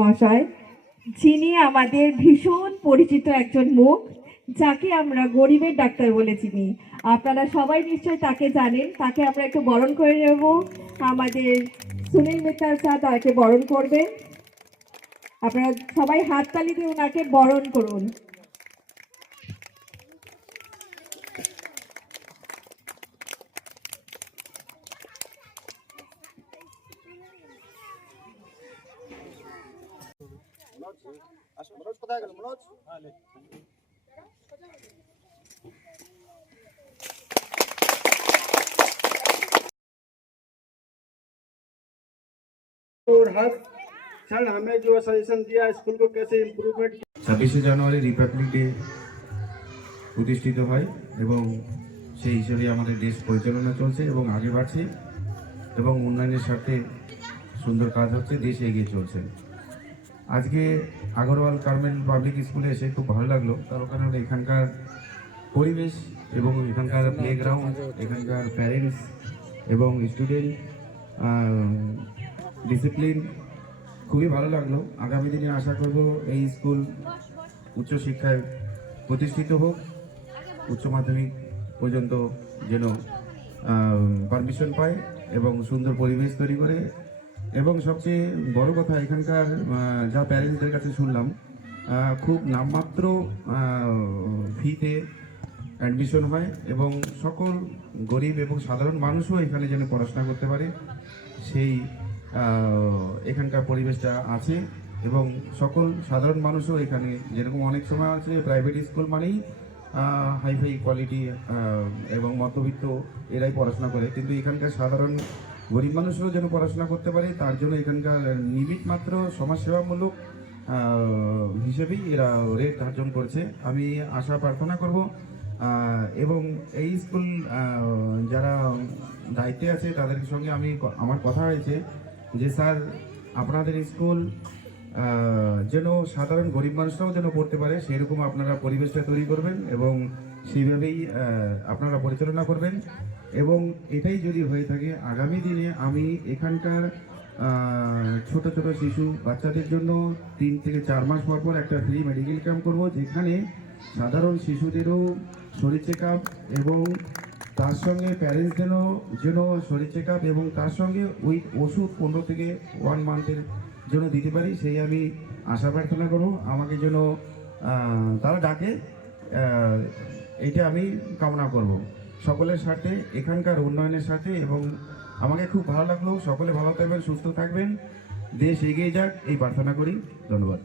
মহাশয়, যিনি আমাদের ভীষণ পরিচিত একজন মুখ, যাকে আমরা গরিবের ডাক্তার বলে চিনি। আপনারা সবাই নিশ্চয় তাকে জানেন। তাকে আমরা একটু বরণ করে নেব। আমাদের সুনীল মিত্তাল স্যার তাকে বরণ করবেন। আপনারা সবাই হাততালি দিয়ে ওনাকে বরণ করুন। मनोज कोথায় গেল मनोज और हर सर हमें जो सजेशन दिया स्कूल को कैसे इम्प्रूवमेंट 26 জানুয়ারি রিপাবলিক ডে প্রতিষ্ঠিত হয় এবং সেই হিসেবে আমাদের দেশ পরিচালনা চলছে এবং আগে বাড়ছে এবং উন্নয়নের সাথে সুন্দর কাজ হচ্ছে, দেশ এগিয়ে চলছে। আজকে আগরওয়াল কারমেল পাবলিক স্কুলে এসে খুব ভালো লাগলো, তার কারণ এখানকার পরিবেশ এবং এখানকার প্লেগ্রাউন্ড, এখানকার প্যারেন্টস এবং স্টুডেন্ট ডিসিপ্লিন খুবই ভালো লাগলো। আগামী দিনে আশা করব এই স্কুল উচ্চশিক্ষায় প্রতিষ্ঠিত হোক, উচ্চ মাধ্যমিক পর্যন্ত যেন পারমিশন পায় এবং সুন্দর পরিবেশ তৈরি করে। এবং সবচেয়ে বড় কথা, এখানকার যা প্যারেন্টসদের কাছে শুনলাম, খুব নামমাত্র ফিতে অ্যাডমিশন হয় এবং সকল গরিব এবং সাধারণ মানুষও এখানে যেন পড়াশোনা করতে পারে সেই এখানকার পরিবেশটা আছে। এবং সকল সাধারণ মানুষও এখানে, যেরকম অনেক সময় আছে প্রাইভেট স্কুল মানেই হাইফাই কোয়ালিটি এবং মধ্যবিত্ত এরাই পড়াশোনা করে, কিন্তু এখানকার সাধারণ গরিব মানুষরাও যেন পড়াশোনা করতে পারে তার জন্য এখানকার নিমিট মাত্র সমাজসেবামূলক হিসেবেই এরা রেট ধার্য করছে। আমি আশা প্রার্থনা করব এবং এই স্কুল যারা দায়িত্বে আছে তাদের সঙ্গে আমার কথা হয়েছে যে স্যার আপনাদের স্কুল যেন সাধারণ গরিব মানুষরাও যেন পড়তে পারে সেরকম আপনারা পরিবেশটা তৈরি করবেন এবং সেইভাবেই আপনারা পরিচালনা করবেন। এবং এটাই যদি হয়ে থাকে আগামী দিনে আমি এখানকার ছোট ছোট শিশু বাচ্চাদের জন্য 3 থেকে 4 মাস পর পর একটা ফ্রি মেডিকেল ক্যাম্প করব, যেখানে সাধারণ শিশুদেরও শরীর চেক আপ এবং তার সঙ্গে প্যারেন্টসদেরও যেন শরীর চেক আপ এবং তার সঙ্গে ওই ওষুধ 15 থেকে 1 মান্থের জন্য দিতে পারি, সেই আমি আশা প্রার্থনা করব। আমাকে যেন তারা ডাকে, এইটা আমি কামনা করব সকলের স্বার্থে, এখানকার উন্নয়নের সাথে। এবং আমাকে খুব ভালো লাগলো। সকলে ভালো থাকবেন, সুস্থ থাকবেন, দেশ এগিয়ে যাক এই প্রার্থনা করি। ধন্যবাদ।